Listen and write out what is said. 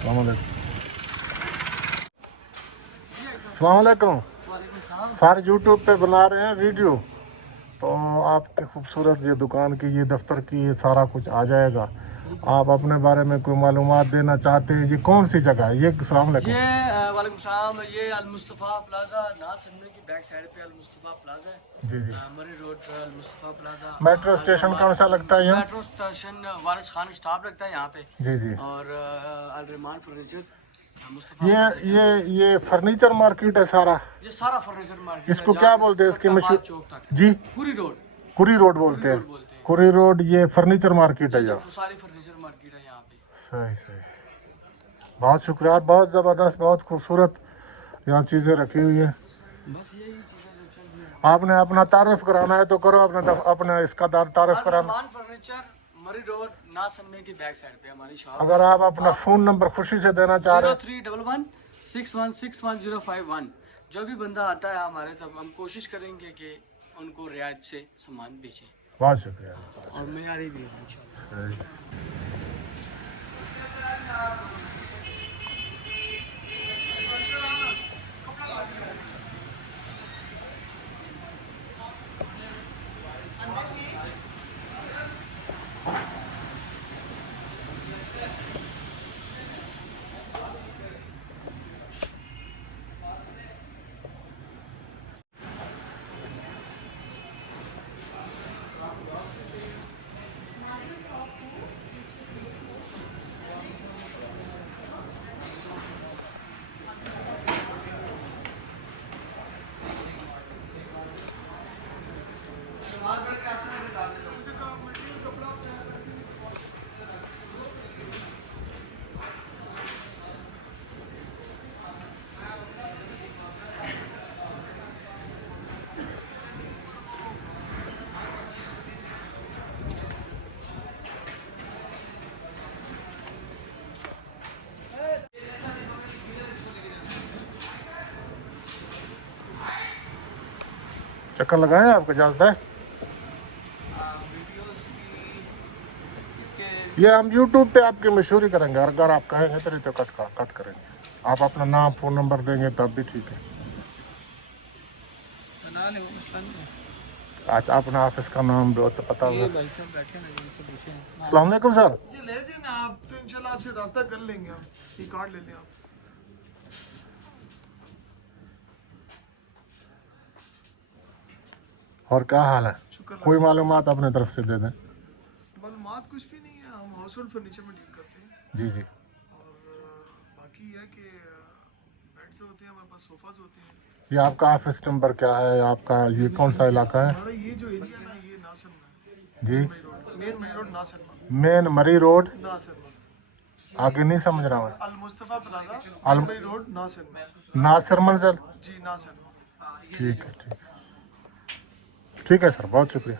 अस्सलामुअलैकुम sir, YouTube पे बना रहे हैं वीडियो, तो आपके खूबसूरत ये दुकान की, ये दफ्तर की, ये सारा कुछ आ जाएगा। आप अपने बारे में कोई मालूमात देना चाहते हैं? ये कौन सी जगह है ये? अस्सलाम वालेकुम। ये वालेकुम सलाम। ये अल मुस्तफ़ा प्लाजा नासनमे की बैक साइड पे अल मुस्तफ़ा प्लाजा है। जी जी। मरी रोड अल मुस्तफ़ा प्लाजा। मेट्रो स्टेशन कौन सा लगता है यहाँ? मेट्रो स्टेशन वारिस खान स्टॉप लगता है यहाँ पे। जी जी। और अल रहमान फर्नीचर ये फर्नीचर मार्केट है सारा? ये सारा फर्नीचर मार्केट इसको है। क्या बोलते हैं? इसकी मशहूर चौक तक जी, कुरी रोड। कुरी रोड बोलते हैं। कुरी रोड ये फर्नीचर मार्केट है यहाँ? सारी फर्नीचर मार्केट है यहाँ पे। सही सही, बहुत शुक्रिया। बहुत ज़बरदस्त, बहुत खूबसूरत यहाँ चीज़ें रखी हुई हैं। बस यही चीज़ें। आपने अपना तारुफ कराना है तो करो, अपने इसका तारुफ कराना। फर्नीचर मरी रोड नासनमे की बैक साइड पे हमारी शॉप। अगर आप अपना फ़ोन नंबर खुशी से देना चाह रहे हैं? 0311616151। जो भी बंदा आता है हमारे, तब हम कोशिश करेंगे कि उनको रियायत से सामान बेचें। बहुत शुक्रिया। और मेयारी भी है इंशाल्लाह। सही। चक्कर लगाएं, आपको इजाज़त है? ये हम यूट्यूब पे आपकी मशहूरी करेंगे, अगर आप कहेंगे तो कट करेंगे। आप अपना नाम फ़ोन नंबर देंगे तब भी ठीक है। आज अपना ऑफिस का नाम भी तो पता होगा। अस्सलाम वालेकुम सर। ये ले जाए ना आप, तो इंशाल्लाह आपसे रब्ता कर लेंगे। आप ये कार्ड ले लें आप। और क्या हाल है? कोई मालूमात अपने तरफ से दे दें। मालूमात कुछ भी नहीं है, हम हाउस होल्ड फर्नीचर में डील करते हैं। जी जी। और बाकी है कि बेड्स होते हैं, हमारे पास सोफाज होते हैं। ये आपका ऑफिस नंबर क्या है? आपका ये कौन सा इलाका है? हमारा ये जो एरिया ना, ये नासिर में जी, मेन मरी रोड नासिर में। मेन मरी रोड नासिर में आगे नहीं समझ रहा मैं। अल मुस्तफ़ा प्लाजा मरी रोड नासिर में। नासिर मंजिल। जी नासिर में। ठीक है, ठीक है, ठीक है सर, बहुत शुक्रिया।